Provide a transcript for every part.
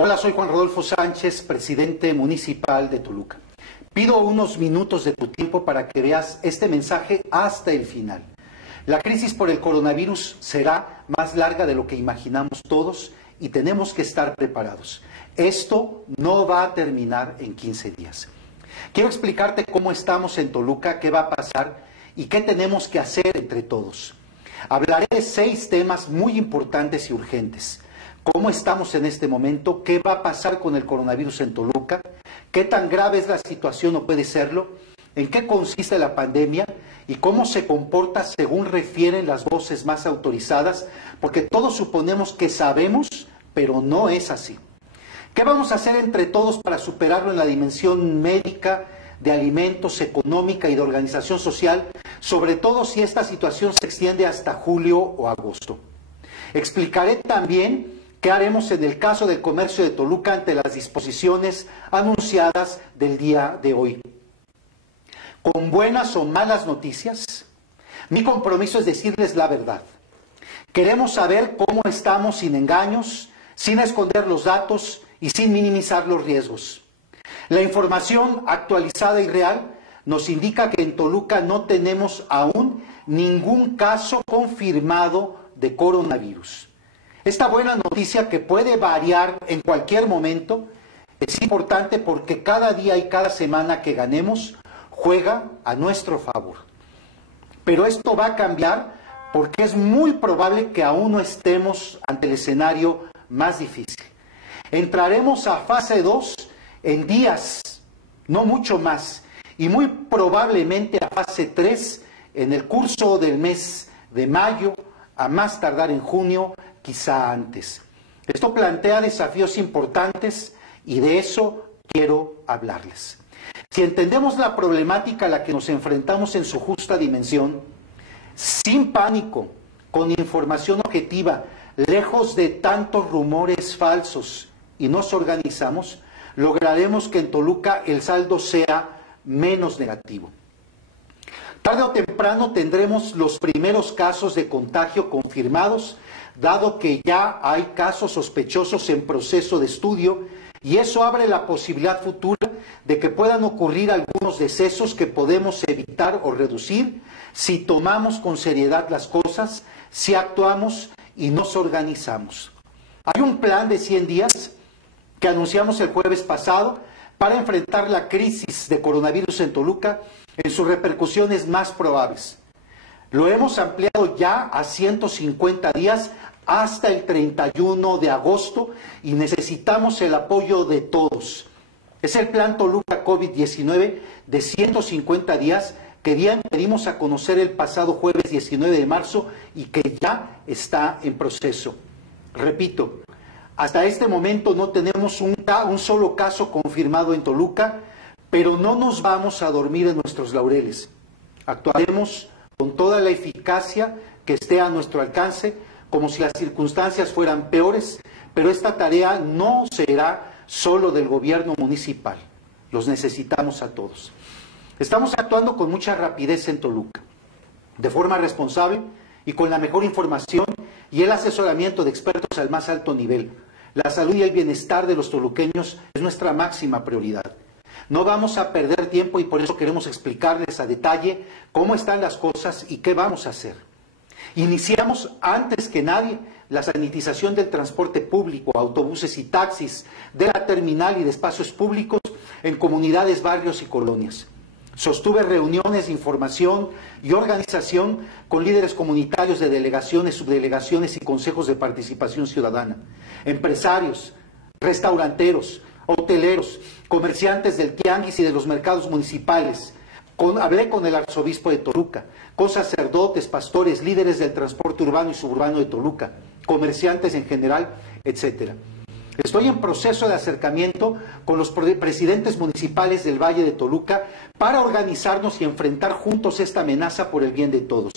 Hola, soy Juan Rodolfo Sánchez, presidente municipal de Toluca. Pido unos minutos de tu tiempo para que veas este mensaje hasta el final. La crisis por el coronavirus será más larga de lo que imaginamos todos y tenemos que estar preparados. Esto no va a terminar en 15 días. Quiero explicarte cómo estamos en Toluca, qué va a pasar y qué tenemos que hacer entre todos. Hablaré de 6 temas muy importantes y urgentes. ¿Cómo estamos en este momento? ¿Qué va a pasar con el coronavirus en Toluca? ¿Qué tan grave es la situación o puede serlo? ¿En qué consiste la pandemia? ¿Y cómo se comporta según refieren las voces más autorizadas? Porque todos suponemos que sabemos, pero no es así. ¿Qué vamos a hacer entre todos para superarlo en la dimensión médica, de alimentos, económica y de organización social? Sobre todo si esta situación se extiende hasta julio o agosto. Explicaré también ¿qué haremos en el caso del comercio de Toluca ante las disposiciones anunciadas del día de hoy? Con buenas o malas noticias, mi compromiso es decirles la verdad. Queremos saber cómo estamos sin engaños, sin esconder los datos y sin minimizar los riesgos. La información actualizada y real nos indica que en Toluca no tenemos aún ningún caso confirmado de coronavirus. Esta buena noticia, que puede variar en cualquier momento, es importante porque cada día y cada semana que ganemos juega a nuestro favor. Pero esto va a cambiar porque es muy probable que aún no estemos ante el escenario más difícil. Entraremos a fase 2 en días, no mucho más, y muy probablemente a fase 3 en el curso del mes de mayo, a más tardar en junio, quizá antes. Esto plantea desafíos importantes y de eso quiero hablarles. Si entendemos la problemática a la que nos enfrentamos en su justa dimensión, sin pánico, con información objetiva, lejos de tantos rumores falsos y nos organizamos, lograremos que en Toluca el saldo sea menos negativo. Tarde o temprano tendremos los primeros casos de contagio confirmados, dado que ya hay casos sospechosos en proceso de estudio, y eso abre la posibilidad futura de que puedan ocurrir algunos decesos que podemos evitar o reducir si tomamos con seriedad las cosas, si actuamos y nos organizamos. Hay un plan de 100 días que anunciamos el jueves pasado para enfrentar la crisis de coronavirus en Toluca en sus repercusiones más probables. Lo hemos ampliado ya a 150 días hasta el 31 de agosto y necesitamos el apoyo de todos. Es el plan Toluca COVID-19 de 150 días que dimos a conocer el pasado jueves 19 de marzo y que ya está en proceso. Repito, hasta este momento no tenemos un solo caso confirmado en Toluca, pero no nos vamos a dormir en nuestros laureles. Actuaremos con toda la eficacia que esté a nuestro alcance, como si las circunstancias fueran peores, pero esta tarea no será solo del gobierno municipal. Los necesitamos a todos. Estamos actuando con mucha rapidez en Toluca, de forma responsable y con la mejor información y el asesoramiento de expertos al más alto nivel. La salud y el bienestar de los toluqueños es nuestra máxima prioridad. No vamos a perder tiempo y por eso queremos explicarles a detalle cómo están las cosas y qué vamos a hacer. Iniciamos antes que nadie la sanitización del transporte público, autobuses y taxis, de la terminal y de espacios públicos en comunidades, barrios y colonias. Sostuve reuniones de información y organización con líderes comunitarios de delegaciones, subdelegaciones y consejos de participación ciudadana, empresarios, restauranteros, hoteleros, comerciantes del tianguis y de los mercados municipales. Hablé con el arzobispo de Toluca, con sacerdotes, pastores, líderes del transporte urbano y suburbano de Toluca, comerciantes en general, etc. Estoy en proceso de acercamiento con los presidentes municipales del Valle de Toluca para organizarnos y enfrentar juntos esta amenaza por el bien de todos.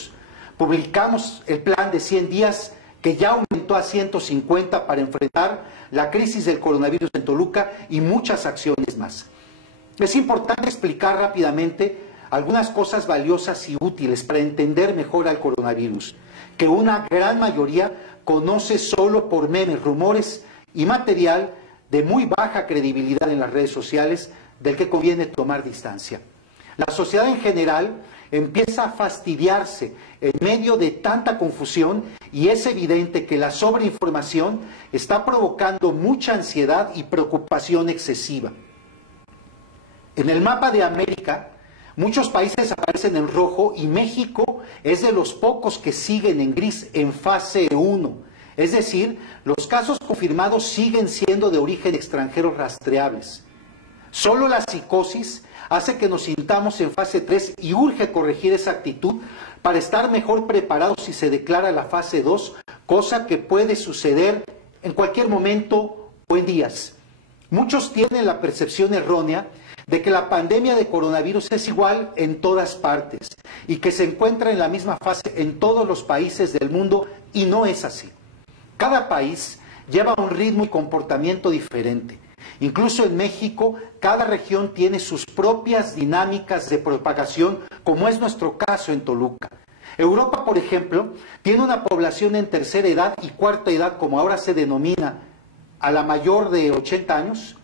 Publicamos el plan de 100 días que ya aumentó a 150 para enfrentar la crisis del coronavirus en Toluca y muchas acciones más. Es importante explicar rápidamente algunas cosas valiosas y útiles para entender mejor al coronavirus, que una gran mayoría conoce solo por memes, rumores y material de muy baja credibilidad en las redes sociales, del que conviene tomar distancia. La sociedad en general empieza a fastidiarse en medio de tanta confusión y es evidente que la sobreinformación está provocando mucha ansiedad y preocupación excesiva. En el mapa de América, muchos países aparecen en rojo y México es de los pocos que siguen en gris en fase 1. Es decir, los casos confirmados siguen siendo de origen extranjero rastreables. Solo la psicosis hace que nos sintamos en fase 3 y urge corregir esa actitud para estar mejor preparados si se declara la fase 2, cosa que puede suceder en cualquier momento o en días. Muchos tienen la percepción errónea de que la pandemia de coronavirus es igual en todas partes y que se encuentra en la misma fase en todos los países del mundo, y no es así. Cada país lleva un ritmo y comportamiento diferente. Incluso en México, cada región tiene sus propias dinámicas de propagación, como es nuestro caso en Toluca. Europa, por ejemplo, tiene una población en tercera edad y cuarta edad, como ahora se denomina, a la mayor de 80 años,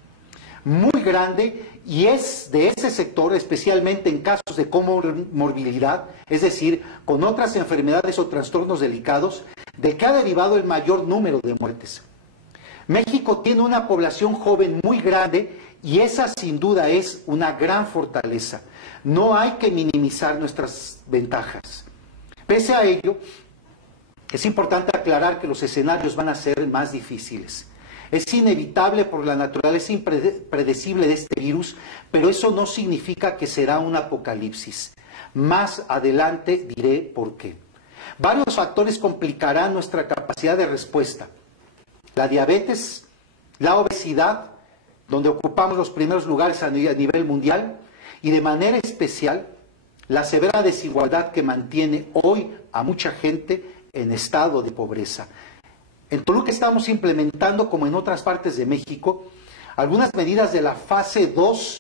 muy grande, y es de ese sector, especialmente en casos de comorbilidad, es decir, con otras enfermedades o trastornos delicados, del que ha derivado el mayor número de muertes. México tiene una población joven muy grande y esa sin duda es una gran fortaleza. No hay que minimizar nuestras ventajas. Pese a ello, es importante aclarar que los escenarios van a ser más difíciles. Es inevitable por la naturaleza impredecible de este virus, pero eso no significa que será un apocalipsis. Más adelante diré por qué. Varios factores complicarán nuestra capacidad de respuesta. La diabetes, la obesidad, donde ocupamos los primeros lugares a nivel mundial, y de manera especial, la severa desigualdad que mantiene hoy a mucha gente en estado de pobreza. En Toluca estamos implementando, como en otras partes de México, algunas medidas de la fase 2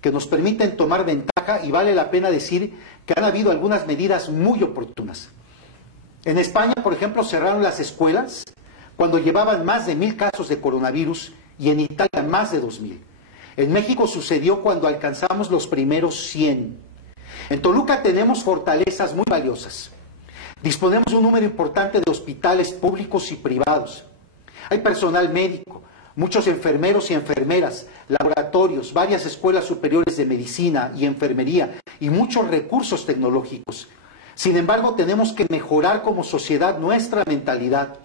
que nos permiten tomar ventaja, y vale la pena decir que han habido algunas medidas muy oportunas. En España, por ejemplo, cerraron las escuelas cuando llevaban más de 1000 casos de coronavirus y en Italia más de 2000. En México sucedió cuando alcanzamos los primeros 100. En Toluca tenemos fortalezas muy valiosas. Disponemos de un número importante de hospitales públicos y privados. Hay personal médico, muchos enfermeros y enfermeras, laboratorios, varias escuelas superiores de medicina y enfermería y muchos recursos tecnológicos. Sin embargo, tenemos que mejorar como sociedad nuestra mentalidad,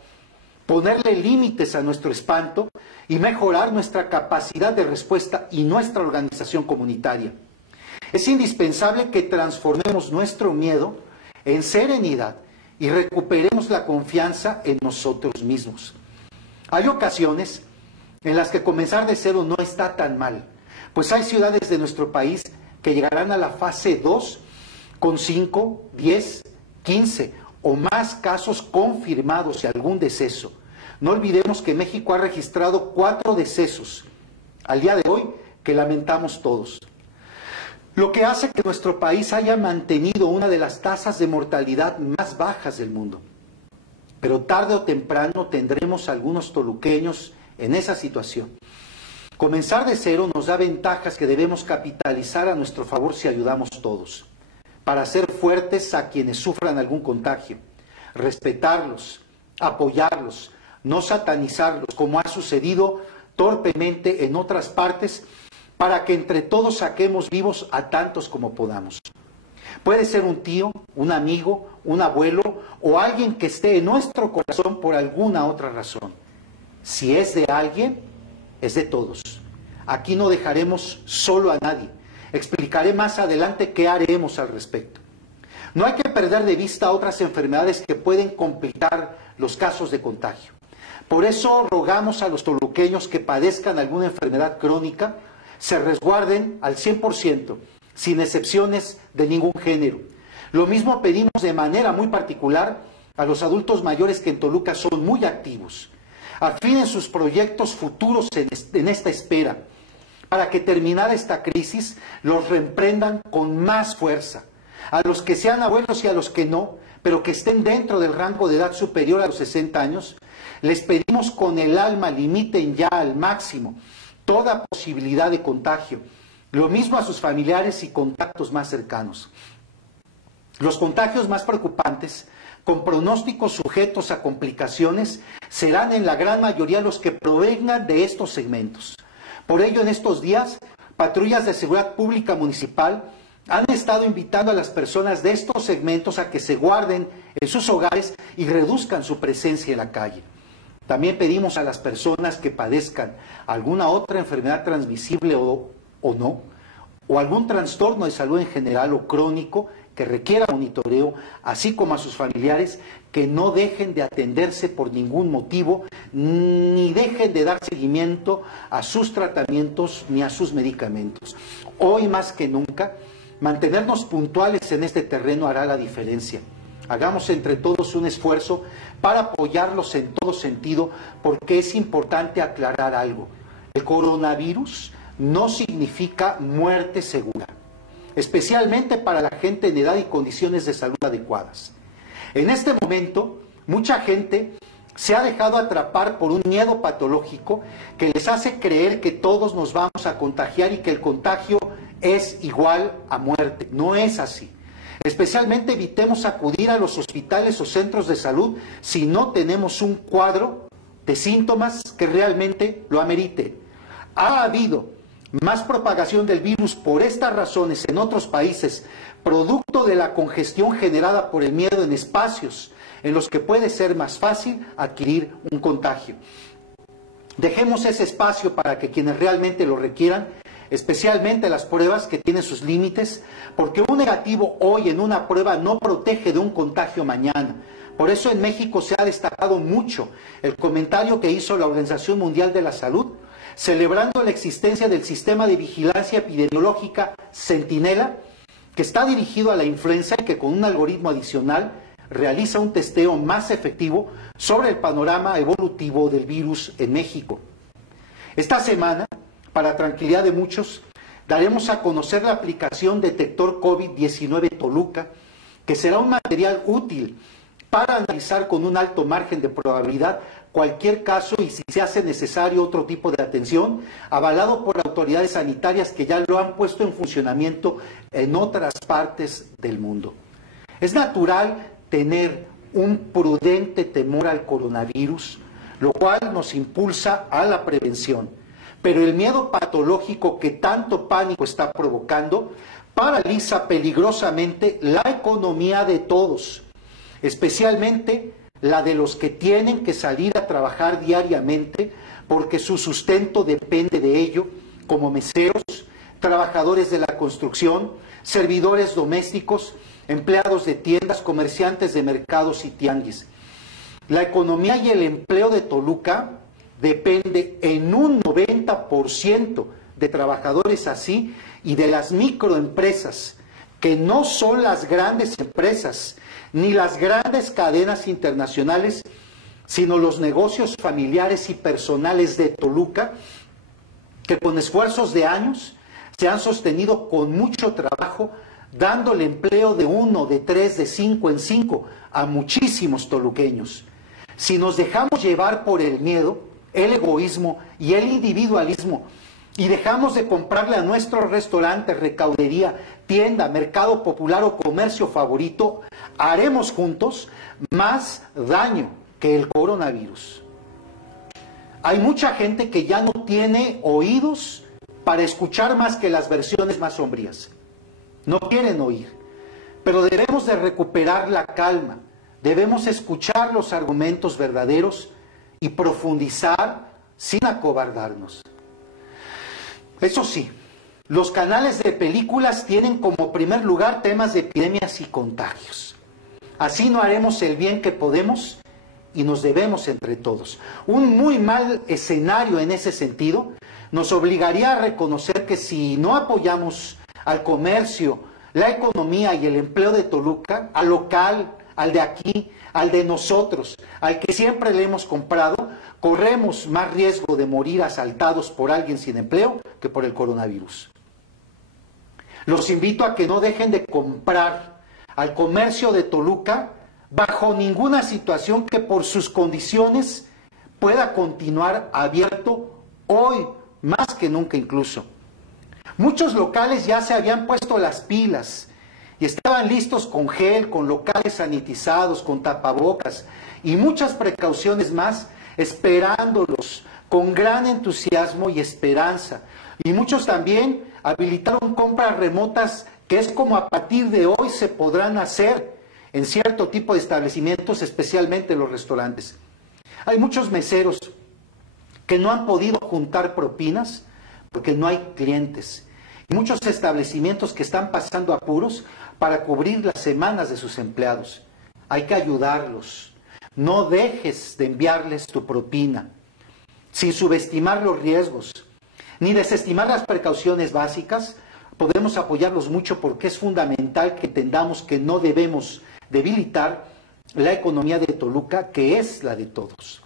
ponerle límites a nuestro espanto y mejorar nuestra capacidad de respuesta y nuestra organización comunitaria. Es indispensable que transformemos nuestro miedo en serenidad y recuperemos la confianza en nosotros mismos. Hay ocasiones en las que comenzar de cero no está tan mal, pues hay ciudades de nuestro país que llegarán a la fase 2 con 5, 10, 15 o más casos confirmados y algún deceso. No olvidemos que México ha registrado 4 decesos al día de hoy que lamentamos todos, lo que hace que nuestro país haya mantenido una de las tasas de mortalidad más bajas del mundo. Pero tarde o temprano tendremos algunos toluqueños en esa situación. Comenzar de cero nos da ventajas que debemos capitalizar a nuestro favor si ayudamos todos, para hacer fuertes a quienes sufran algún contagio, respetarlos, apoyarlos, no satanizarlos como ha sucedido torpemente en otras partes, para que entre todos saquemos vivos a tantos como podamos. Puede ser un tío, un amigo, un abuelo o alguien que esté en nuestro corazón por alguna otra razón. Si es de alguien, es de todos. Aquí no dejaremos solo a nadie. Explicaré más adelante qué haremos al respecto. No hay que perder de vista otras enfermedades que pueden complicar los casos de contagio. Por eso rogamos a los toluqueños que padezcan alguna enfermedad crónica, se resguarden al 100%, sin excepciones de ningún género. Lo mismo pedimos de manera muy particular a los adultos mayores que en Toluca son muy activos. Afinen sus proyectos futuros en esta espera, para que terminada esta crisis los reemprendan con más fuerza. A los que sean abuelos y a los que no, pero que estén dentro del rango de edad superior a los 60 años, Les pedimos con el alma limiten ya al máximo toda posibilidad de contagio. Lo mismo a sus familiares y contactos más cercanos. Los contagios más preocupantes, con pronósticos sujetos a complicaciones, serán en la gran mayoría los que provengan de estos segmentos. Por ello, en estos días, patrullas de seguridad pública municipal han estado invitando a las personas de estos segmentos a que se guarden en sus hogares y reduzcan su presencia en la calle. También pedimos a las personas que padezcan alguna otra enfermedad transmisible o no, o algún trastorno de salud en general o crónico que requiera monitoreo, así como a sus familiares, que no dejen de atenderse por ningún motivo, ni dejen de dar seguimiento a sus tratamientos ni a sus medicamentos. Hoy más que nunca, mantenernos puntuales en este terreno hará la diferencia. Hagamos entre todos un esfuerzo para apoyarlos en todo sentido, porque es importante aclarar algo. El coronavirus no significa muerte segura, especialmente para la gente en edad y condiciones de salud adecuadas. En este momento, mucha gente se ha dejado atrapar por un miedo patológico que les hace creer que todos nos vamos a contagiar y que el contagio es igual a muerte. No es así. Especialmente evitemos acudir a los hospitales o centros de salud si no tenemos un cuadro de síntomas que realmente lo amerite. Ha habido más propagación del virus por estas razones en otros países, producto de la congestión generada por el miedo en espacios en los que puede ser más fácil adquirir un contagio. Dejemos ese espacio para que quienes realmente lo requieran, especialmente las pruebas que tienen sus límites, porque un negativo hoy en una prueba no protege de un contagio mañana. Por eso en México se ha destacado mucho el comentario que hizo la Organización Mundial de la Salud, celebrando la existencia del sistema de vigilancia epidemiológica Centinela, que está dirigido a la influenza y que con un algoritmo adicional realiza un testeo más efectivo sobre el panorama evolutivo del virus en México. Esta semana, para tranquilidad de muchos, daremos a conocer la aplicación Detector COVID-19 Toluca, que será un material útil para analizar con un alto margen de probabilidad cualquier caso y si se hace necesario otro tipo de atención, avalado por autoridades sanitarias que ya lo han puesto en funcionamiento en otras partes del mundo. Es natural tener un prudente temor al coronavirus, lo cual nos impulsa a la prevención, pero el miedo patológico que tanto pánico está provocando paraliza peligrosamente la economía de todos, especialmente la de los que tienen que salir a trabajar diariamente porque su sustento depende de ello, como meseros, trabajadores de la construcción, servidores domésticos, empleados de tiendas, comerciantes de mercados y tianguis. La economía y el empleo de Toluca depende en un 90% de trabajadores así y de las microempresas, que no son las grandes empresas ni las grandes cadenas internacionales, sino los negocios familiares y personales de Toluca, que con esfuerzos de años se han sostenido con mucho trabajo, dándole empleo de 1, de 3, de 5 en 5 a muchísimos toluqueños. Si nos dejamos llevar por el miedo, el egoísmo y el individualismo, y dejamos de comprarle a nuestro restaurante, recaudería, tienda, mercado popular o comercio favorito, haremos juntos más daño que el coronavirus. Hay mucha gente que ya no tiene oídos para escuchar más que las versiones más sombrías. No quieren oír, pero debemos de recuperar la calma, debemos escuchar los argumentos verdaderos y profundizar sin acobardarnos. Eso sí, los canales de películas tienen como primer lugar temas de epidemias y contagios. Así no haremos el bien que podemos y nos debemos entre todos. Un muy mal escenario en ese sentido nos obligaría a reconocer que si no apoyamos al comercio, la economía y el empleo de Toluca, al local, al de aquí, al de nosotros, al que siempre le hemos comprado, corremos más riesgo de morir asaltados por alguien sin empleo que por el coronavirus. Los invito a que no dejen de comprar al comercio de Toluca bajo ninguna situación que por sus condiciones pueda continuar abierto hoy, más que nunca incluso. Muchos locales ya se habían puesto las pilas y estaban listos con gel, con locales sanitizados, con tapabocas y muchas precauciones más, esperándolos con gran entusiasmo y esperanza. Y muchos también habilitaron compras remotas, que es como a partir de hoy se podrán hacer en cierto tipo de establecimientos, especialmente los restaurantes. Hay muchos meseros que no han podido juntar propinas porque no hay clientes. Y muchos establecimientos que están pasando apuros para cubrir las semanas de sus empleados. Hay que ayudarlos. No dejes de enviarles tu propina, sin subestimar los riesgos, ni desestimar las precauciones básicas. Podemos apoyarlos mucho porque es fundamental que entendamos que no debemos debilitar la economía de Toluca, que es la de todos.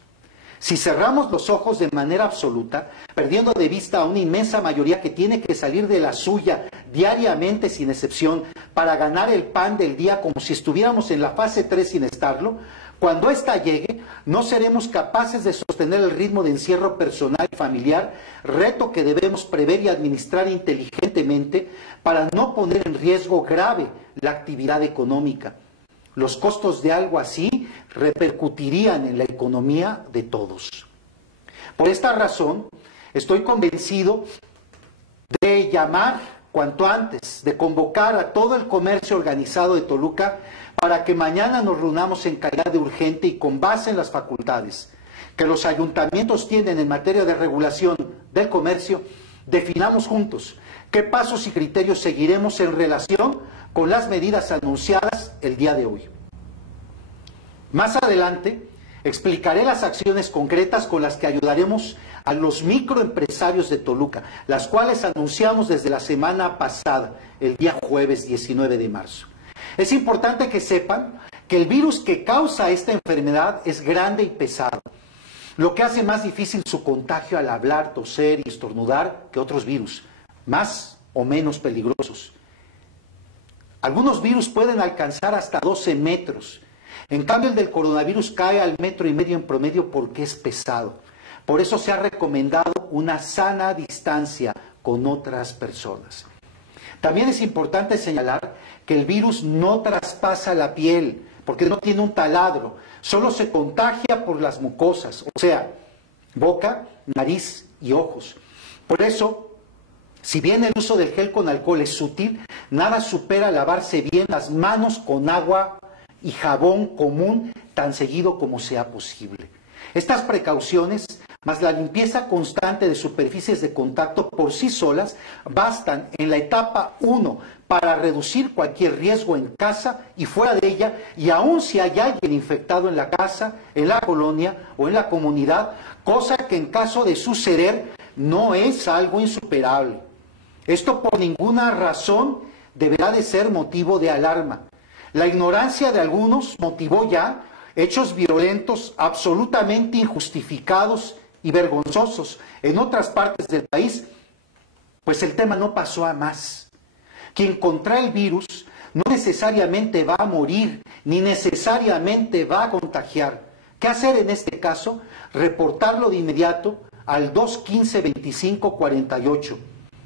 Si cerramos los ojos de manera absoluta, perdiendo de vista a una inmensa mayoría que tiene que salir de la suya diariamente sin excepción para ganar el pan del día como si estuviéramos en la fase 3 sin estarlo, cuando ésta llegue, no seremos capaces de sostener el ritmo de encierro personal y familiar, reto que debemos prever y administrar inteligentemente para no poner en riesgo grave la actividad económica. Los costos de algo así repercutirían en la economía de todos. Por esta razón, estoy convencido de llamar cuanto antes, de convocar a todo el comercio organizado de Toluca para que mañana nos reunamos en calidad de urgente y con base en las facultades que los ayuntamientos tienen en materia de regulación del comercio, definamos juntos qué pasos y criterios seguiremos en relación con las medidas anunciadas el día de hoy. Más adelante explicaré las acciones concretas con las que ayudaremos a los microempresarios de Toluca, las cuales anunciamos desde la semana pasada, el día jueves 19 de marzo. Es importante que sepan que el virus que causa esta enfermedad es grande y pesado, lo que hace más difícil su contagio al hablar, toser y estornudar que otros virus, más o menos peligrosos. Algunos virus pueden alcanzar hasta 12 metros. En cambio, el del coronavirus cae al 1,5 metros en promedio porque es pesado. Por eso se ha recomendado una sana distancia con otras personas. También es importante señalar que el virus no traspasa la piel, porque no tiene un taladro, solo se contagia por las mucosas, o sea, boca, nariz y ojos. Por eso, si bien el uso del gel con alcohol es útil, nada supera lavarse bien las manos con agua y jabón común tan seguido como sea posible. Estas precauciones, más la limpieza constante de superficies de contacto por sí solas, bastan en la etapa 1 para reducir cualquier riesgo en casa y fuera de ella, y aun si hay alguien infectado en la casa, en la colonia o en la comunidad, cosa que en caso de suceder no es algo insuperable. Esto por ninguna razón deberá de ser motivo de alarma. La ignorancia de algunos motivó ya hechos violentos absolutamente injustificados y vergonzosos en otras partes del país, pues el tema no pasó a más. Quien contrae el virus no necesariamente va a morir, ni necesariamente va a contagiar. ¿Qué hacer en este caso? Reportarlo de inmediato al 215-2548,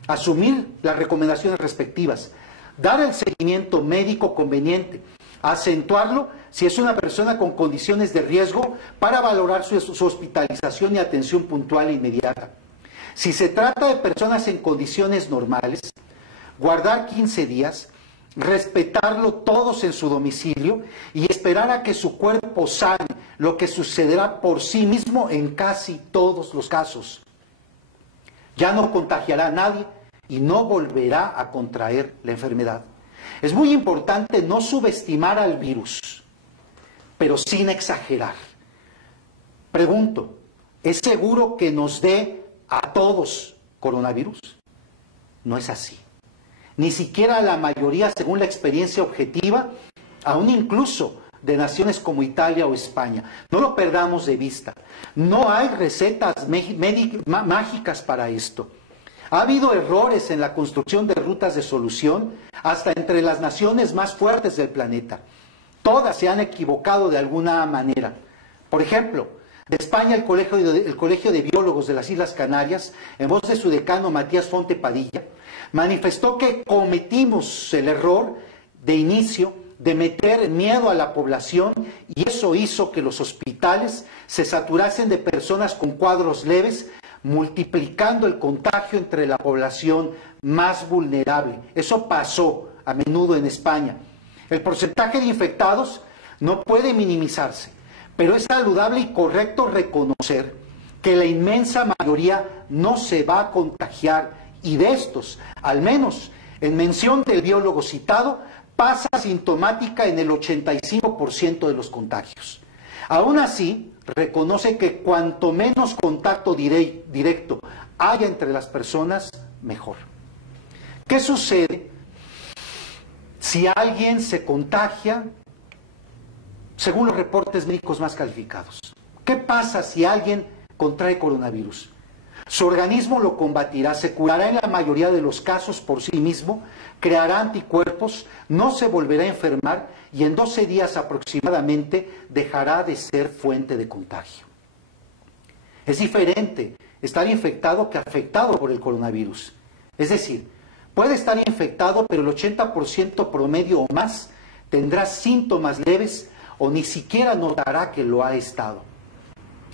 asumir las recomendaciones respectivas, dar el seguimiento médico conveniente, acentuarlo si es una persona con condiciones de riesgo para valorar su hospitalización y atención puntual e inmediata. Si se trata de personas en condiciones normales, guardar 15 días, respetarlo todos en su domicilio y esperar a que su cuerpo sane, lo que sucederá por sí mismo en casi todos los casos. Ya no contagiará a nadie y no volverá a contraer la enfermedad. Es muy importante no subestimar al virus, pero sin exagerar. Pregunto, ¿es seguro que nos dé a todos coronavirus? No es así. Ni siquiera la mayoría, según la experiencia objetiva, aún incluso de naciones como Italia o España. No lo perdamos de vista. No hay recetas mágicas para esto. Ha habido errores en la construcción de rutas de solución hasta entre las naciones más fuertes del planeta. Todas se han equivocado de alguna manera. Por ejemplo, De España, el Colegio de Biólogos de las Islas Canarias, en voz de su decano Matías Fonte Padilla, manifestó que cometimos el error de inicio de meter miedo a la población y eso hizo que los hospitales se saturasen de personas con cuadros leves, multiplicando el contagio entre la población más vulnerable. Eso pasó a menudo en España. El porcentaje de infectados no puede minimizarse, pero es saludable y correcto reconocer que la inmensa mayoría no se va a contagiar y de estos, al menos en mención del biólogo citado, pasa asintomática en el 85% de los contagios. Aún así, reconoce que cuanto menos contacto directo haya entre las personas, mejor. ¿Qué sucede si alguien se contagia según los reportes médicos más calificados? ¿Qué pasa si alguien contrae coronavirus? Su organismo lo combatirá, se curará en la mayoría de los casos por sí mismo, creará anticuerpos, no se volverá a enfermar y en 12 días aproximadamente dejará de ser fuente de contagio. Es diferente estar infectado que afectado por el coronavirus. Es decir, puede estar infectado, pero el 80% promedio o más tendrá síntomas leves o ni siquiera notará que lo ha estado.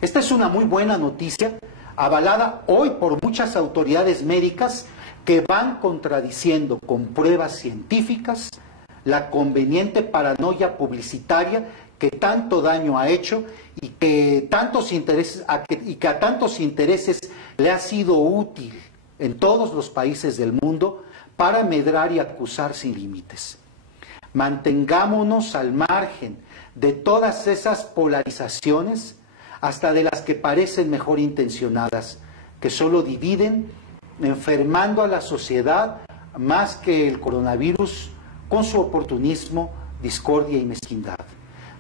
Esta es una muy buena noticia, avalada hoy por muchas autoridades médicas que van contradiciendo con pruebas científicas la conveniente paranoia publicitaria que tanto daño ha hecho y que a tantos intereses le ha sido útil en todos los países del mundo para medrar y acusar sin límites. Mantengámonos al margen de todas esas polarizaciones, hasta de las que parecen mejor intencionadas, que solo dividen, enfermando a la sociedad más que el coronavirus con su oportunismo, discordia y mezquindad.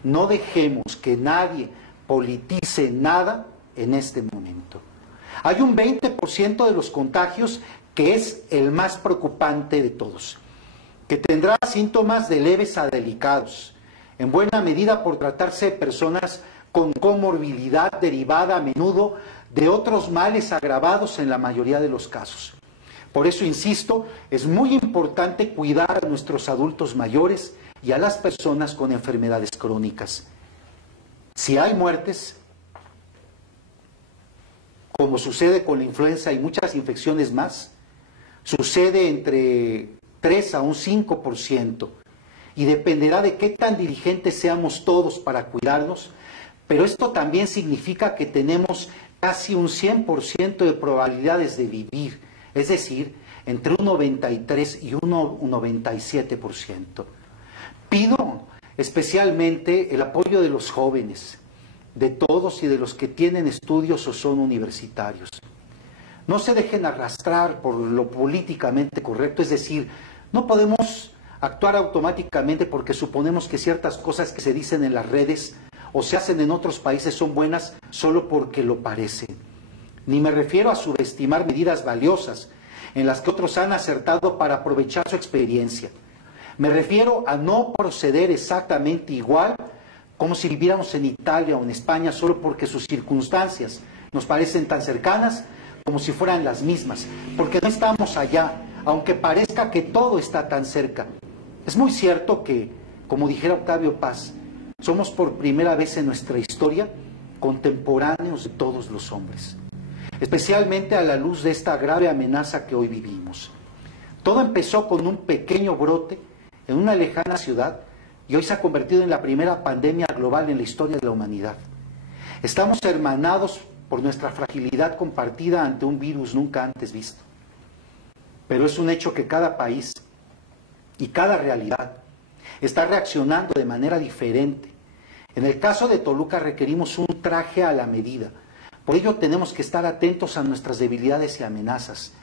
No dejemos que nadie politice nada en este momento. Hay un 20% de los contagios que es el más preocupante de todos, que tendrá síntomas de leves a delicados, en buena medida por tratarse de personas con comorbilidad derivada a menudo de otros males agravados en la mayoría de los casos. Por eso, insisto, es muy importante cuidar a nuestros adultos mayores y a las personas con enfermedades crónicas. Si hay muertes, como sucede con la influenza y muchas infecciones más, sucede entre 3 a un 5%, y dependerá de qué tan diligentes seamos todos para cuidarnos, pero esto también significa que tenemos casi un 100% de probabilidades de vivir, es decir, entre un 93 y un 97%. Pido especialmente el apoyo de los jóvenes, de todos y de los que tienen estudios o son universitarios. No se dejen arrastrar por lo políticamente correcto, es decir, no podemos actuar automáticamente porque suponemos que ciertas cosas que se dicen en las redes o se hacen en otros países son buenas solo porque lo parecen. Ni me refiero a subestimar medidas valiosas en las que otros han acertado para aprovechar su experiencia. Me refiero a no proceder exactamente igual como si viviéramos en Italia o en España solo porque sus circunstancias nos parecen tan cercanas como si fueran las mismas, porque no estamos allá, aunque parezca que todo está tan cerca. Es muy cierto que, como dijera Octavio Paz, somos por primera vez en nuestra historia contemporáneos de todos los hombres, especialmente a la luz de esta grave amenaza que hoy vivimos. Todo empezó con un pequeño brote en una lejana ciudad y hoy se ha convertido en la primera pandemia global en la historia de la humanidad. Estamos hermanados por nuestra fragilidad compartida ante un virus nunca antes visto. Pero es un hecho que cada país y cada realidad está reaccionando de manera diferente. En el caso de Toluca requerimos un traje a la medida. Por ello tenemos que estar atentos a nuestras debilidades y amenazas,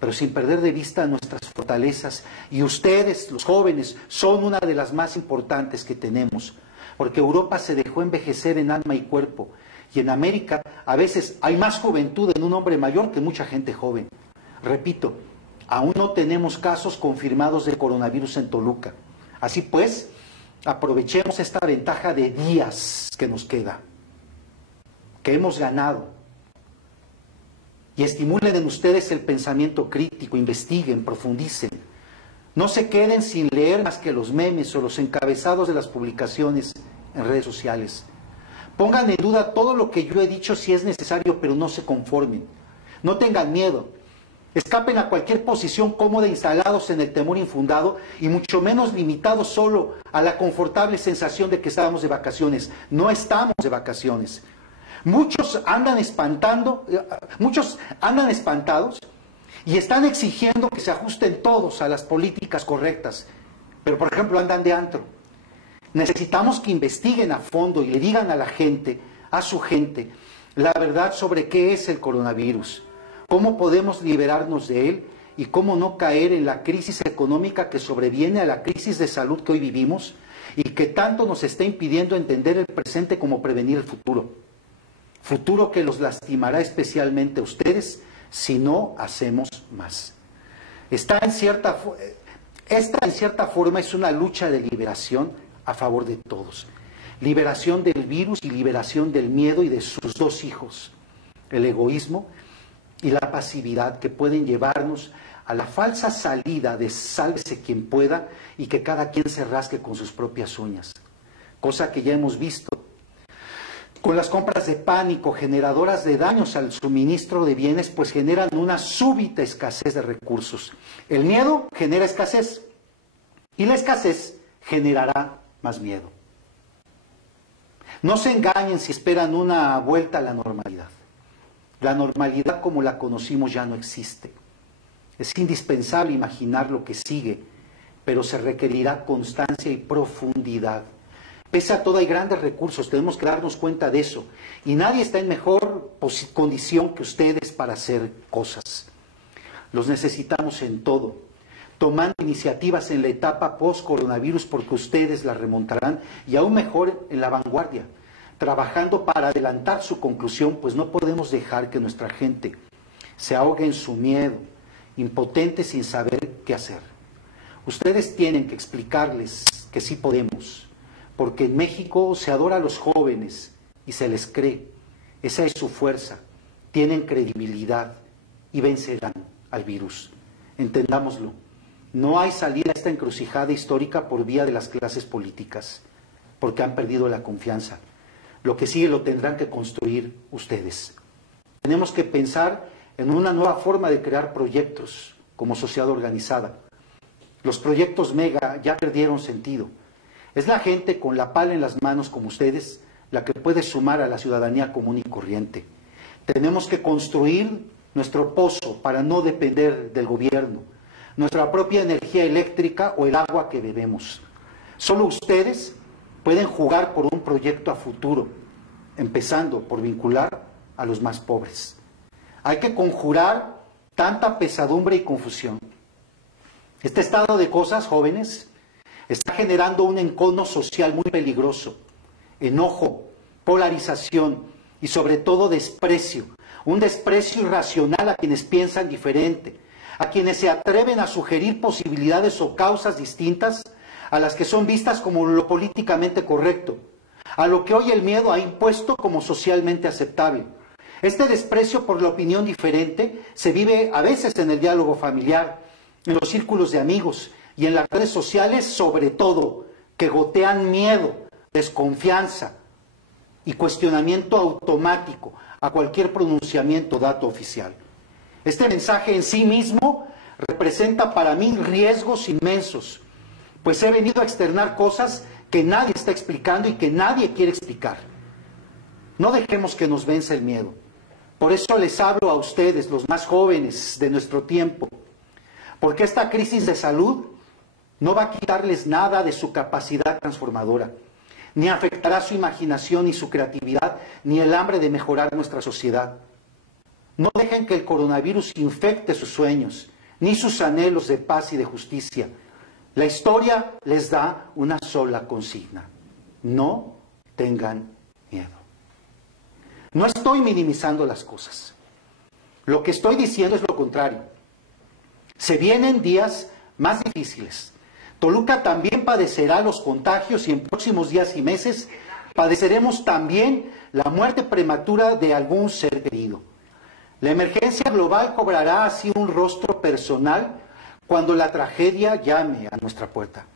pero sin perder de vista nuestras fortalezas. Y ustedes, los jóvenes, son una de las más importantes que tenemos, porque Europa se dejó envejecer en alma y cuerpo, y en América a veces hay más juventud en un hombre mayor que mucha gente joven. Repito, aún no tenemos casos confirmados de coronavirus en Toluca. Así pues, aprovechemos esta ventaja de días que nos queda. que hemos ganado. Y estimulen en ustedes el pensamiento crítico, investiguen, profundicen. No se queden sin leer más que los memes o los encabezados de las publicaciones en redes sociales. Pongan en duda todo lo que yo he dicho si es necesario, pero no se conformen. No tengan miedo. Escapen a cualquier posición cómoda instalados en el temor infundado y mucho menos limitados solo a la confortable sensación de que estábamos de vacaciones. No estamos de vacaciones. Muchos andan espantados y están exigiendo que se ajusten todos a las políticas correctas. Pero, por ejemplo, andan de antro. Necesitamos que investiguen a fondo y le digan a la gente, a su gente, la verdad sobre qué es el coronavirus, cómo podemos liberarnos de él y cómo no caer en la crisis económica que sobreviene a la crisis de salud que hoy vivimos y que tanto nos está impidiendo entender el presente como prevenir el futuro. Futuro que los lastimará especialmente a ustedes si no hacemos más. Esta en cierta forma es una lucha de liberación a favor de todos. Liberación del virus y liberación del miedo y de sus dos hijos, el egoísmo y la pasividad, que pueden llevarnos a la falsa salida de sálvese quien pueda y que cada quien se rasque con sus propias uñas. Cosa que ya hemos visto con las compras de pánico generadoras de daños al suministro de bienes, pues generan una súbita escasez de recursos. El miedo genera escasez y la escasez generará más miedo. No se engañen si esperan una vuelta a la normalidad. La normalidad como la conocimos ya no existe. Es indispensable imaginar lo que sigue, pero se requerirá constancia y profundidad. Pese a todo hay grandes recursos, tenemos que darnos cuenta de eso. Y nadie está en mejor condición que ustedes para hacer cosas. Los necesitamos en todo, tomando iniciativas en la etapa post-coronavirus porque ustedes la remontarán y aún mejor en la vanguardia, trabajando para adelantar su conclusión, pues no podemos dejar que nuestra gente se ahogue en su miedo, impotente sin saber qué hacer. Ustedes tienen que explicarles que sí podemos, porque en México se adora a los jóvenes y se les cree. Esa es su fuerza. Tienen credibilidad y vencerán al virus. Entendámoslo. No hay salida a esta encrucijada histórica por vía de las clases políticas, porque han perdido la confianza. Lo que sigue lo tendrán que construir ustedes. Tenemos que pensar en una nueva forma de crear proyectos como sociedad organizada. Los proyectos mega ya perdieron sentido. Es la gente con la pala en las manos como ustedes la que puede sumar a la ciudadanía común y corriente. Tenemos que construir nuestro pozo para no depender del gobierno, nuestra propia energía eléctrica o el agua que bebemos. Solo ustedes pueden jugar por un proyecto a futuro, empezando por vincular a los más pobres. Hay que conjurar tanta pesadumbre y confusión. Este estado de cosas, jóvenes, está generando un encono social muy peligroso, enojo, polarización y sobre todo desprecio, un desprecio irracional a quienes piensan diferente, a quienes se atreven a sugerir posibilidades o causas distintas a las que son vistas como lo políticamente correcto, a lo que hoy el miedo ha impuesto como socialmente aceptable. Este desprecio por la opinión diferente se vive a veces en el diálogo familiar, en los círculos de amigos y en las redes sociales, sobre todo, que gotean miedo, desconfianza y cuestionamiento automático a cualquier pronunciamiento o dato oficial. Este mensaje en sí mismo representa para mí riesgos inmensos, pues he venido a externar cosas que nadie está explicando y que nadie quiere explicar. No dejemos que nos venza el miedo. Por eso les hablo a ustedes, los más jóvenes de nuestro tiempo, porque esta crisis de salud no va a quitarles nada de su capacidad transformadora, ni afectará su imaginación ni su creatividad, ni el hambre de mejorar nuestra sociedad. No dejen que el coronavirus infecte sus sueños, ni sus anhelos de paz y de justicia. La historia les da una sola consigna: no tengan miedo. No estoy minimizando las cosas. Lo que estoy diciendo es lo contrario. Se vienen días más difíciles. Toluca también padecerá los contagios y en próximos días y meses padeceremos también la muerte prematura de algún ser querido. La emergencia global cobrará así un rostro personal cuando la tragedia llame a nuestra puerta.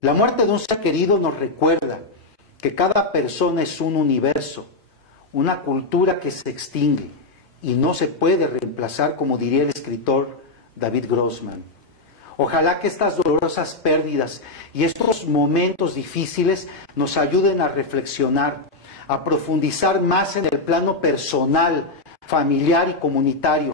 La muerte de un ser querido nos recuerda que cada persona es un universo, una cultura que se extingue y no se puede reemplazar, como diría el escritor David Grossman. Ojalá que estas dolorosas pérdidas y estos momentos difíciles nos ayuden a reflexionar, a profundizar más en el plano personal, familiar y comunitario,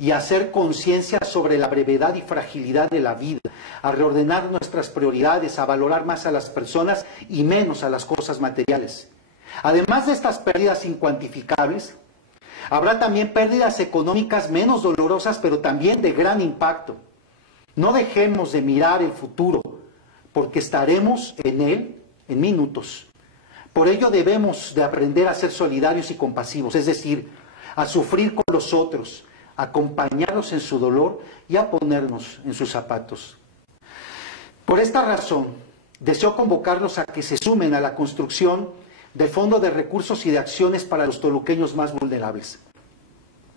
y a hacer conciencia sobre la brevedad y fragilidad de la vida, a reordenar nuestras prioridades, a valorar más a las personas y menos a las cosas materiales. Además de estas pérdidas incuantificables, habrá también pérdidas económicas menos dolorosas, pero también de gran impacto. No dejemos de mirar el futuro, porque estaremos en él en minutos. Por ello debemos de aprender a ser solidarios y compasivos, es decir, a sufrir con los otros, a acompañarlos en su dolor y a ponernos en sus zapatos. Por esta razón, deseo convocarlos a que se sumen a la construcción del Fondo de Recursos y de Acciones para los toluqueños más vulnerables,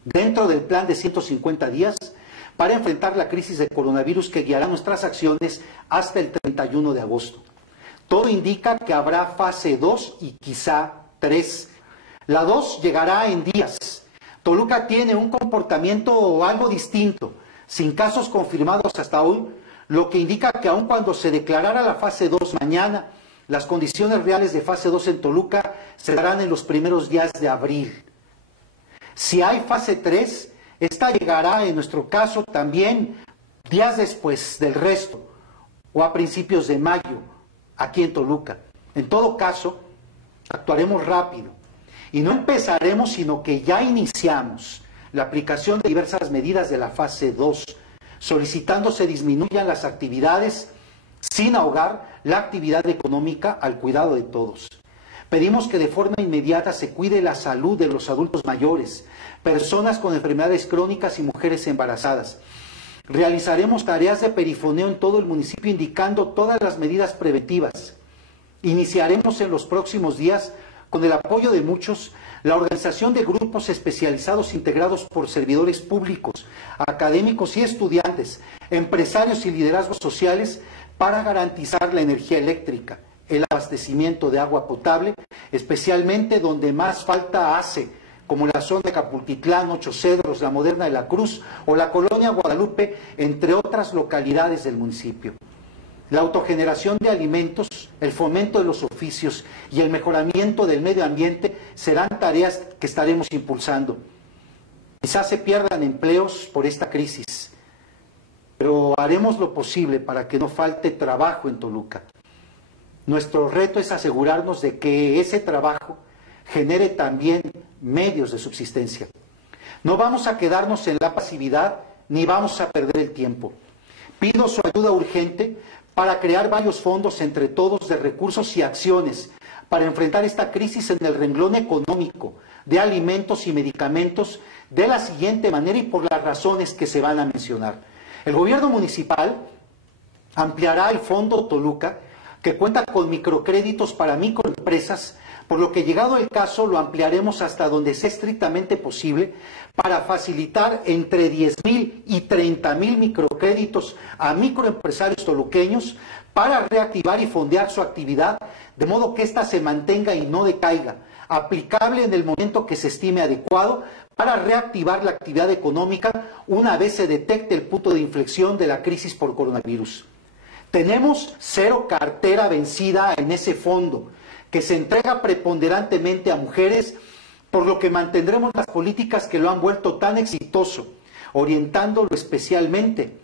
dentro del plan de 150 días para enfrentar la crisis de coronavirus que guiará nuestras acciones hasta el 31 de agosto. Todo indica que habrá fase 2 y quizá 3. La 2 llegará en días. Toluca tiene un comportamiento algo distinto, sin casos confirmados hasta hoy, lo que indica que aun cuando se declarara la fase 2 mañana, las condiciones reales de fase 2 en Toluca se darán en los primeros días de abril. Si hay fase 3, esta llegará en nuestro caso también días después del resto, o a principios de mayo, aquí en Toluca. En todo caso, actuaremos rápido. Y no empezaremos, sino que ya iniciamos la aplicación de diversas medidas de la fase 2, solicitando se disminuyan las actividades sin ahogar la actividad económica al cuidado de todos. Pedimos que de forma inmediata se cuide la salud de los adultos mayores, personas con enfermedades crónicas y mujeres embarazadas. Realizaremos tareas de perifoneo en todo el municipio indicando todas las medidas preventivas. Iniciaremos en los próximos días, con el apoyo de muchos, la organización de grupos especializados integrados por servidores públicos, académicos y estudiantes, empresarios y liderazgos sociales para garantizar la energía eléctrica, el abastecimiento de agua potable, especialmente donde más falta hace, como la zona de Capultitlán, Ocho Cedros, La Moderna de la Cruz o la colonia Guadalupe, entre otras localidades del municipio. La autogeneración de alimentos, el fomento de los oficios y el mejoramiento del medio ambiente serán tareas que estaremos impulsando. Quizás se pierdan empleos por esta crisis, pero haremos lo posible para que no falte trabajo en Toluca. Nuestro reto es asegurarnos de que ese trabajo genere también medios de subsistencia. No vamos a quedarnos en la pasividad ni vamos a perder el tiempo. Pido su ayuda urgente para crear varios fondos entre todos de recursos y acciones para enfrentar esta crisis en el renglón económico de alimentos y medicamentos de la siguiente manera y por las razones que se van a mencionar. El gobierno municipal ampliará el Fondo Toluca, que cuenta con microcréditos para microempresas, por lo que llegado el caso lo ampliaremos hasta donde sea estrictamente posible para facilitar entre 10,000 y 30,000 microcréditos a microempresarios toluqueños para reactivar y fondear su actividad, de modo que ésta se mantenga y no decaiga, aplicable en el momento que se estime adecuado para reactivar la actividad económica una vez se detecte el punto de inflexión de la crisis por coronavirus. Tenemos cero cartera vencida en ese fondo, que se entrega preponderantemente a mujeres, por lo que mantendremos las políticas que lo han vuelto tan exitoso, orientándolo especialmente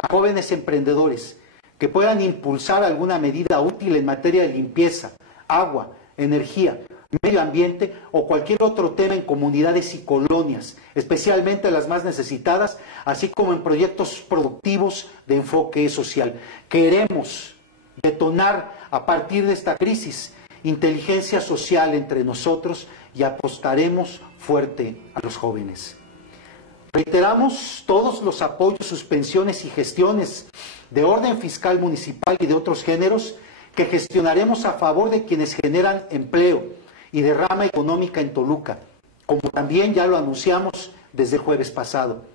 a jóvenes emprendedores que puedan impulsar alguna medida útil en materia de limpieza, agua, energía, medio ambiente o cualquier otro tema en comunidades y colonias, especialmente las más necesitadas, así como en proyectos productivos de enfoque social. Queremos detonar a partir de esta crisis inteligencia social entre nosotros y apostaremos fuerte a los jóvenes. Reiteramos todos los apoyos, suspensiones y gestiones de orden fiscal municipal y de otros géneros que gestionaremos a favor de quienes generan empleo y derrama económica en Toluca, como también ya lo anunciamos desde el jueves pasado.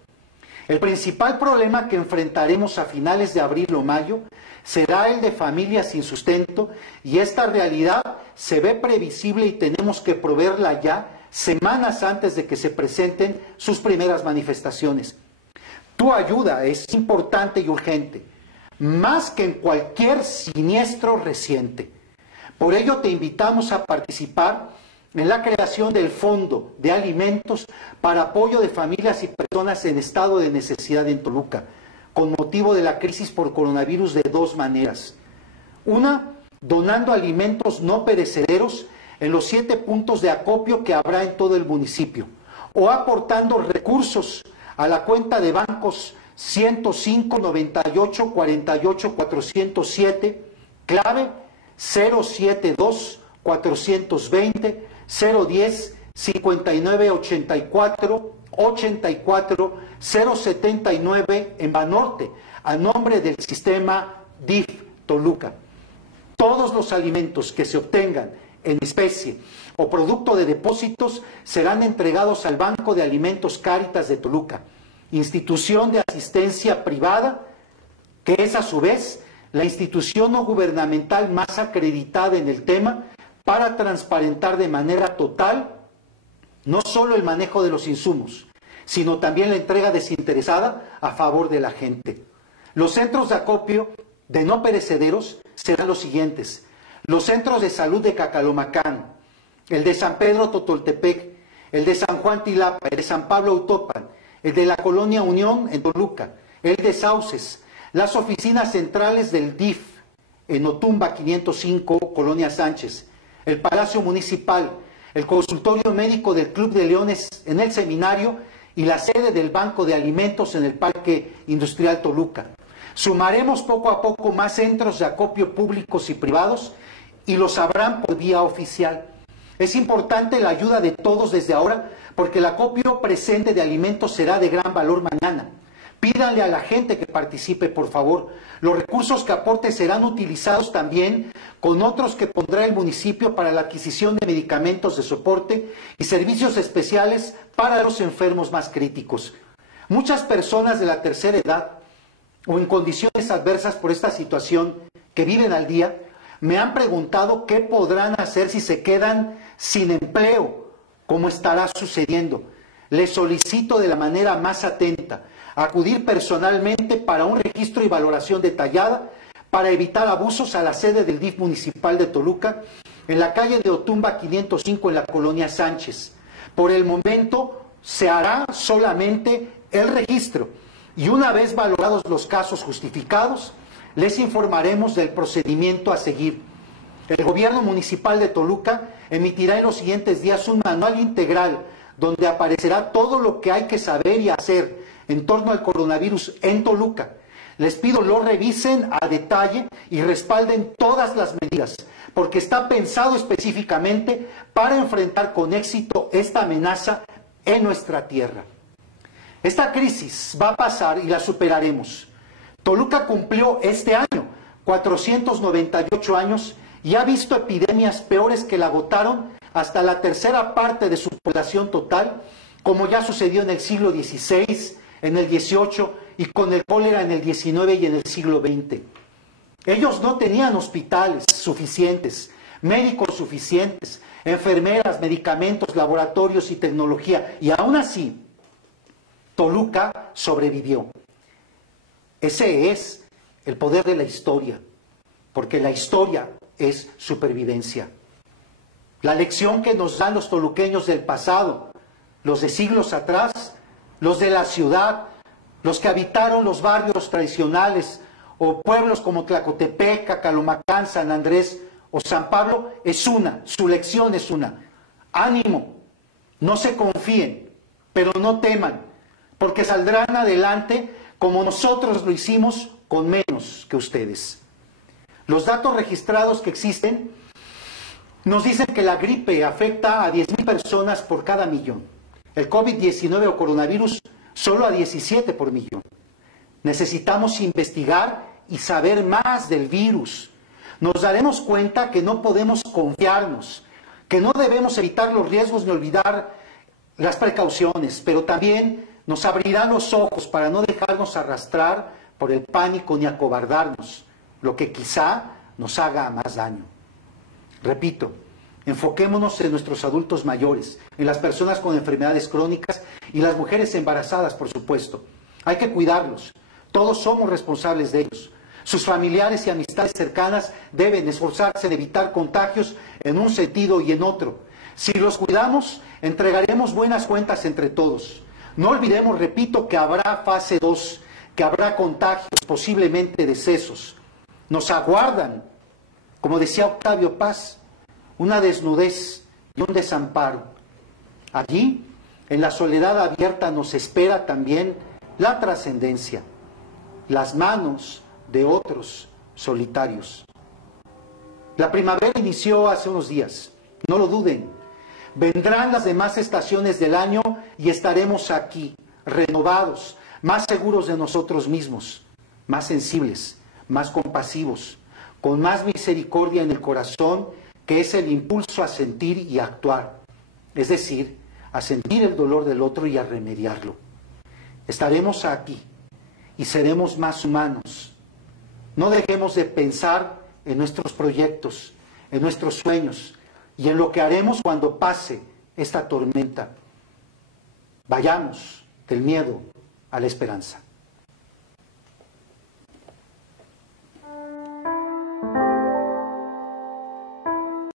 El principal problema que enfrentaremos a finales de abril o mayo será el de familias sin sustento, y esta realidad se ve previsible y tenemos que proveerla ya semanas antes de que se presenten sus primeras manifestaciones. Tu ayuda es importante y urgente, más que en cualquier siniestro reciente. Por ello te invitamos a participar en la creación del Fondo de Alimentos para apoyo de familias y personas en estado de necesidad en Toluca, con motivo de la crisis por coronavirus, de dos maneras. Una, donando alimentos no perecederos en los 7 puntos de acopio que habrá en todo el municipio, o aportando recursos a la cuenta de bancos 105 98 48 407, clave 072 420 010 59 84 84 079 en Banorte, a nombre del sistema DIF Toluca. Todos los alimentos que se obtengan en especie o producto de depósitos serán entregados al Banco de Alimentos Cáritas de Toluca, institución de asistencia privada, que es a su vez la institución no gubernamental más acreditada en el tema para transparentar de manera total no solo el manejo de los insumos, sino también la entrega desinteresada a favor de la gente. Los centros de acopio de no perecederos serán los siguientes: los centros de salud de Cacalomacán, el de San Pedro Totoltepec, el de San Juan Tilapa, el de San Pablo Autopan, el de la Colonia Unión en Toluca, el de Sauces, las oficinas centrales del DIF en Otumba 505, Colonia Sánchez, el Palacio Municipal, el consultorio médico del Club de Leones en el Seminario y la sede del Banco de Alimentos en el Parque Industrial Toluca. Sumaremos poco a poco más centros de acopio públicos y privados y los habrán por vía oficial. Es importante la ayuda de todos desde ahora, porque el acopio presente de alimentos será de gran valor mañana. Pídanle a la gente que participe, por favor. Los recursos que aporte serán utilizados también con otros que pondrá el municipio para la adquisición de medicamentos de soporte y servicios especiales para los enfermos más críticos. Muchas personas de la tercera edad o en condiciones adversas por esta situación que viven al día me han preguntado qué podrán hacer si se quedan sin empleo, como estará sucediendo. Les solicito de la manera más atenta acudir personalmente para un registro y valoración detallada para evitar abusos a la sede del DIF municipal de Toluca, en la calle de Otumba 505 en la Colonia Sánchez. Por el momento se hará solamente el registro y una vez valorados los casos justificados, les informaremos del procedimiento a seguir. El gobierno municipal de Toluca emitirá en los siguientes días un manual integral donde aparecerá todo lo que hay que saber y hacer en torno al coronavirus en Toluca. Les pido lo revisen a detalle y respalden todas las medidas, porque está pensado específicamente para enfrentar con éxito esta amenaza en nuestra tierra. Esta crisis va a pasar y la superaremos. Toluca cumplió este año 498 años y ha visto epidemias peores que la agotaron hasta la tercera parte de su población total, como ya sucedió en el siglo XVI, en el XVIII y con el cólera en el XIX y en el siglo XX. Ellos no tenían hospitales suficientes, médicos suficientes, enfermeras, medicamentos, laboratorios y tecnología, y aún así, Toluca sobrevivió. Ese es el poder de la historia, porque la historia es supervivencia. La lección que nos dan los toluqueños del pasado, los de siglos atrás, los de la ciudad, los que habitaron los barrios tradicionales o pueblos como Tlacotepec, Cacalomacán, San Andrés o San Pablo, es una, su lección es una. Ánimo, no se confíen, pero no teman, porque saldrán adelante como nosotros lo hicimos con menos que ustedes. Los datos registrados que existen nos dicen que la gripe afecta a 10,000 personas por cada millón. El COVID-19 o coronavirus solo a 17 por millón. Necesitamos investigar y saber más del virus. Nos daremos cuenta que no podemos confiarnos, que no debemos evitar los riesgos ni olvidar las precauciones, pero también nos abrirá los ojos para no dejarnos arrastrar por el pánico ni acobardarnos, lo que quizá nos haga más daño. Repito, enfoquémonos en nuestros adultos mayores, en las personas con enfermedades crónicas y las mujeres embarazadas, por supuesto. Hay que cuidarlos. Todos somos responsables de ellos. Sus familiares y amistades cercanas deben esforzarse en evitar contagios en un sentido y en otro. Si los cuidamos, entregaremos buenas cuentas entre todos. No olvidemos, repito, que habrá fase 2, que habrá contagios, posiblemente decesos. Nos aguardan, como decía Octavio Paz, una desnudez y un desamparo. Allí, en la soledad abierta, nos espera también la trascendencia, las manos de otros solitarios. La primavera inició hace unos días, no lo duden. Vendrán las demás estaciones del año y estaremos aquí, renovados, más seguros de nosotros mismos, más sensibles, más compasivos, con más misericordia en el corazón, que es el impulso a sentir y a actuar, es decir, a sentir el dolor del otro y a remediarlo. Estaremos aquí y seremos más humanos. No dejemos de pensar en nuestros proyectos, en nuestros sueños y en lo que haremos cuando pase esta tormenta. Vayamos del miedo a la esperanza.